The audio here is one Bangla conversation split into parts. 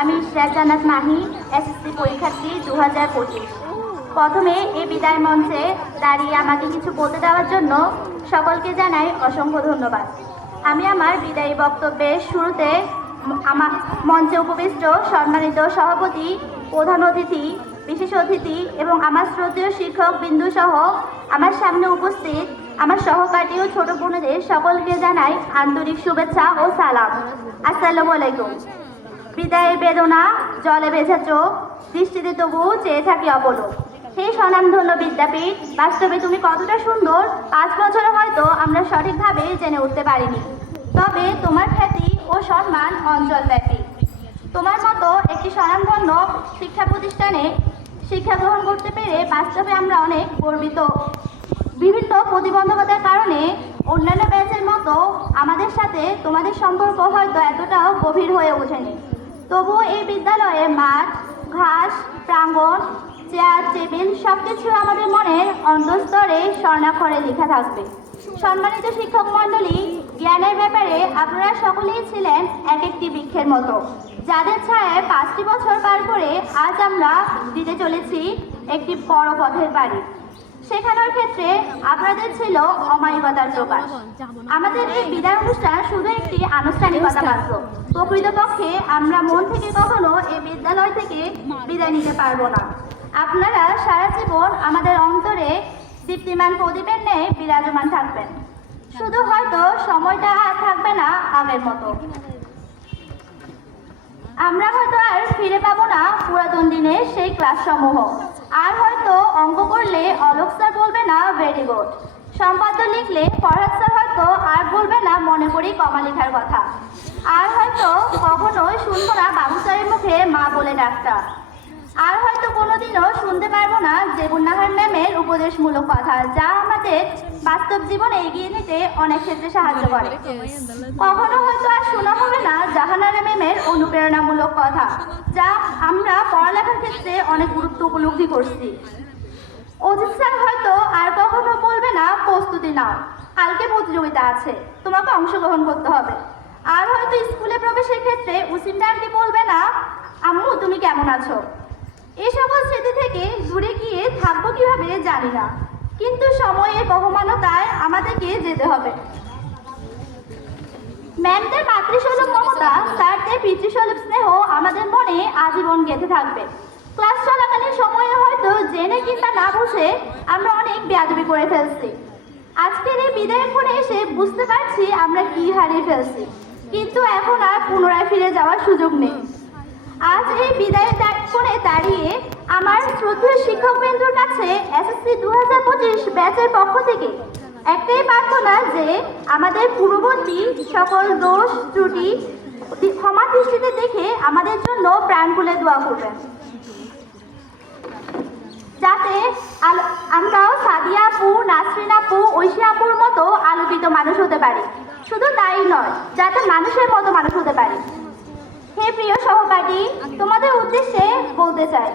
আমি ইশরাক জান্নাত মাহি, এসএসসি পরীক্ষার্থী 2025। প্রথমে এই বিদায় মঞ্চে দাঁড়িয়ে আমাকে কিছু বলতে দেওয়ার জন্য সকলকে জানাই অসংখ্য ধন্যবাদ। আমি আমার বিদায়ী বক্তব্যের শুরুতে আমার মঞ্চে উপবিষ্ট সম্মানিত সভাপতি, প্রধান অতিথি, বিশেষ অতিথি এবং আমার শ্রদ্ধেয় শিক্ষক বিন্দু সহ আমার সামনে উপস্থিত আমার সহপাঠী ও ছোট বোনেদের সকলকে জানাই আন্তরিক শুভেচ্ছা ও সালাম। আসসালামু আলাইকুম। বিদায়ের বেদনা জলে ভেজা চোখ, দৃষ্টিতে তবু চেয়ে থাকি অপলক। সেই স্বনামধন্য বিদ্যাপীঠ, বাস্তবে তুমি কতটা সুন্দর 5 বছরে হয়তো আমরা সঠিকভাবে জেনে উঠতে পারিনি, তবে তোমার খ্যাতি ও সম্মান অঞ্চলব্যাপী। তোমার মতো একটি স্বনামধন্য শিক্ষা প্রতিষ্ঠানে শিক্ষা গ্রহণ করতে পেরে বাস্তবে আমরা অনেক গর্বিত। বিভিন্ন প্রতিবন্ধকতার কারণে অন্যান্য ব্যাচের মতো আমাদের সাথে তোমাদের সম্পর্ক হয়তো এতটাও গভীর হয়ে ওঠেনি, তবুও এই বিদ্যালয়ে মাঠ, ঘাস, প্রাঙ্গণ, চেয়ার, টেবিল সবকিছু আমাদের মনের অন্তঃস্তরে স্বর্ণাক্ষরে লেখা থাকবে। সম্মানিত শিক্ষক মণ্ডলী, জ্ঞানের ব্যাপারে আপনারা সকলেই ছিলেন এক একটি বৃক্ষের মতো, যাদের ছায়ায় 5টি বছর পার করে আজ আমরা দিতে চলেছি একটি বড় পথের পাড়ি। শেখানোর ক্ষেত্রে আপনাদের ছিল অমায়িকতার প্রকাশ। আমাদের এই বিদায় অনুষ্ঠান শুধু একটি আনুষ্ঠানিকতা মাত্র। প্রকৃতপক্ষে আমরা মন থেকে কখনো এই বিদ্যালয় থেকে বিদায় নিতে পারবো না। আপনারা সারা জীবন আমাদের অন্তরে দীপ্তিমান প্রদীপের ন্যায় বিরাজমান থাকবেন। শুধু হয়তো সময়টা আর থাকবে না আগের মতো। আমরা হয়তো আর ফিরে পাবো না পুরাতন দিনের সেই ক্লাসসমূহ। আর হয়তো অঙ্ক করলে অলোক স্যার বলবে না ভেরি গুড, সম্পাদ্য লিখলে ফরহাদ স্যার হয়তো আর বলবে না মনে করি কমা লেখার কথা। আর হয়তো কখনোই শুনবো না বাবু স্যারের মুখে মা বলে ডাকটা। আর হয়তো কোনোদিনও শুনতে পারবো না জেবুন্নাহার ম্যামের উপদেশমূলক কথা, যা আমাদের বাস্তব জীবনে এগিয়ে নিতে অনেক ক্ষেত্রে সাহায্য করে। কখনো হয়তো আর শোনা হবে না জাহানারা ম্যামের অনুপ্রেরণামূলক কথা, যা আমরা পড়ালেখার ক্ষেত্রে অনেক গুরুত্ব উপলব্ধি করছি। অজিত স্যার হয়তো আর কখনো বলবে না প্রস্তুতি নাও, কালকে প্রতিযোগিতা আছে, তোমাকে অংশগ্রহণ করতে হবে। আর হয়তো স্কুলে প্রবেশের ক্ষেত্রে উসিম আন্টি বলবে না আম্মু তুমি কেমন আছো। এই সকল স্মৃতি থেকে দূরে গিয়ে থাকবো কিভাবে জানি না, কিন্তু সময়ের বহমানতায় আমাদেরকে যেতে হবে। ম্যামদের মাতৃসুলভ মমতা, স্যারদের পিতৃসুলভ স্নেহ আমাদের মনে আজীবন গেঁথে থাকবে। ক্লাস চলাকালীন সময়ে হয়তো জেনে কিংবা না বুঝে আমরা অনেক বেয়াদবি করে ফেলছি। আজকের এই বিদায়ের ফোনে এসে বুঝতে পারছি আমরা কি হারিয়ে ফেলছি, কিন্তু এখন আর পুনরায় ফিরে যাওয়ার সুযোগ নেই। আজ এই বিদায়ের ফোনে দাঁড়িয়ে আমার শ্রদ্ধেয় শিক্ষকবৃন্দর কাছে এসএসসি 2025 ব্যাচের পক্ষ থেকে একটাই প্রার্থনা যে আমাদের পূর্ববর্তী সকল দোষ ত্রুটি ক্ষমা দৃষ্টিতে দেখে আমাদের জন্য প্রাণ খুলে দোয়া করবেন, যাতে আমরাও সাদিয়া আপু, নাসরিন আপু, ঐশী আপুর মতো আলোকিত মানুষ হতে পারি। শুধু তাই নয়, যাতে মানুষের মতো মানুষ হতে পারি। হে প্রিয় সহপাঠী, তোমাদের উদ্দেশ্যে বলতে চাই,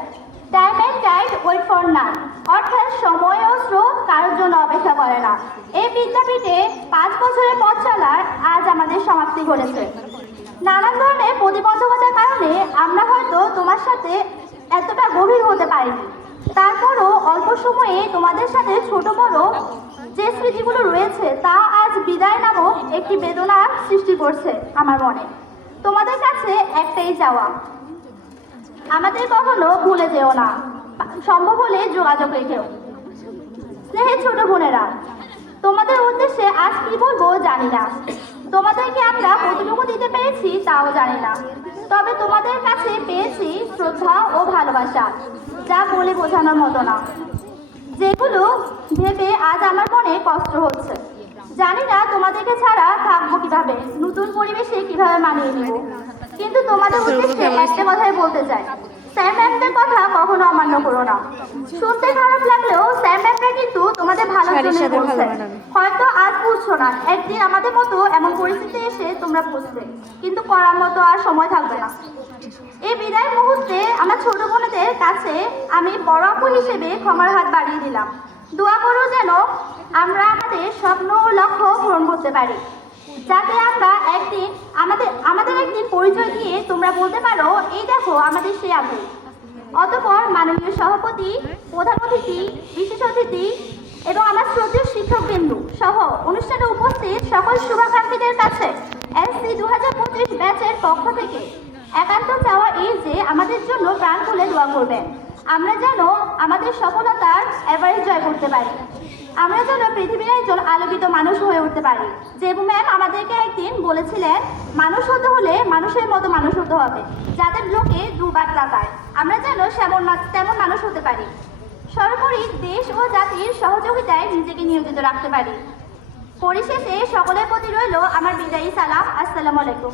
time and tide wait for none, অর্থাৎ সময় ও স্রোত কারোর জন্য অপেক্ষা করে না। এই বিদ্যাপীঠে 5 বছরের পথ চলার আজ আমাদের সমাপ্তি ঘটেছে। নানান ধরনের প্রতিবন্ধকতার কারণে আমরা হয়তো তোমার সাথে এতটা গভীর হতে পারিনি, তারপরও অল্প সময়ে তোমাদের সাথে ছোট বড় যে স্মৃতিগুলো রয়েছে তা আজ বিদায় নামক একটি বেদনার সৃষ্টি করছে আমার মনে। তোমাদের কাছে একটাই চাওয়া, আমাদের কখনো ভুলে যেও না, সম্ভব হলে যোগাযোগ রেখেও। স্নেহের ছোট বোনেরা, তোমাদের উদ্দেশ্যে আজ কি বলবো জানি না, তোমাদেরকে আমরা কতটুকু দিতে পেরেছি তাও জানি না, তবে তোমাদের কাছে পেয়েছি শ্রদ্ধা ও ভালোবাসা, যা বলে বোঝানোর মতো না, যেগুলো ভেবে আজ আমার মনে কষ্ট হচ্ছে। জানি না তোমাদেরকে ছাড়া থাকবো কিভাবে, নতুন পরিবেশে কিভাবে মানিয়ে নিব, কিন্তু তোমাদের উদ্দেশ্যে একটা কথাই বলতে চাই, স্যার ম্যামদের কথা কখনো অমান্য করো না। শুনতে খারাপ লাগলেও স্যার ম্যামরা কিন্তু তোমাদের ভালোর জন্য বলছে। হয়তো আজ বুঝছো না, একদিন আমাদের মতো এমন পরিস্থিতি এসে তোমরা বুঝবে, কিন্তু করার মতো আর সময় থাকবে না। এই বিদায় মুহূর্তে আমার ছোট বোনেদের কাছে আমি বড় আপু হিসেবে ক্ষমার হাত বাড়িয়ে দিলাম। দোয়া করো যেন আমরা আমাদের স্বপ্ন ও লক্ষ্য পূরণ করতে পারি। যাতে আমরা একদিন আমাদের একদিন পরিচয় দিয়ে তোমরা বলতে পারো, এই দেখো আমাদের সে আপু। অতঃপর মাননীয় সভাপতি, প্রধান অতিথি, বিশেষ অতিথি এবং আমার শ্রদ্ধেয় শিক্ষকবৃন্দ সহ অনুষ্ঠানে উপস্থিত সকল শুভাকাঙ্ক্ষীদের কাছে এসসি 2025 ব্যাচের পক্ষ থেকে একান্ত চাওয়া এই যে আমাদের জন্য প্রাণ খুলে দোয়া করবেন। আমরা যেন আমাদের সফলতার এভারেজ জয় করতে পারি। আমরা যেন পৃথিবীর একজন আলোকিত মানুষ হয়ে উঠতে পারি। যে ম্যাম আমাদেরকে একদিন বলেছিলেন, মানুষ হতে হলে মানুষের মতো মানুষ হতে হবে, যাদের লোকে দুবার তাকায়। আমরা যেন তেমন মানুষ হতে পারি। সর্বোপরি দেশ ও জাতির সহযোগিতায় নিজেকে নিয়োজিত রাখতে পারি। পরিশেষে সকলের প্রতি রইল আমার বিদায়ী সালাম। আসসালামু আলাইকুম।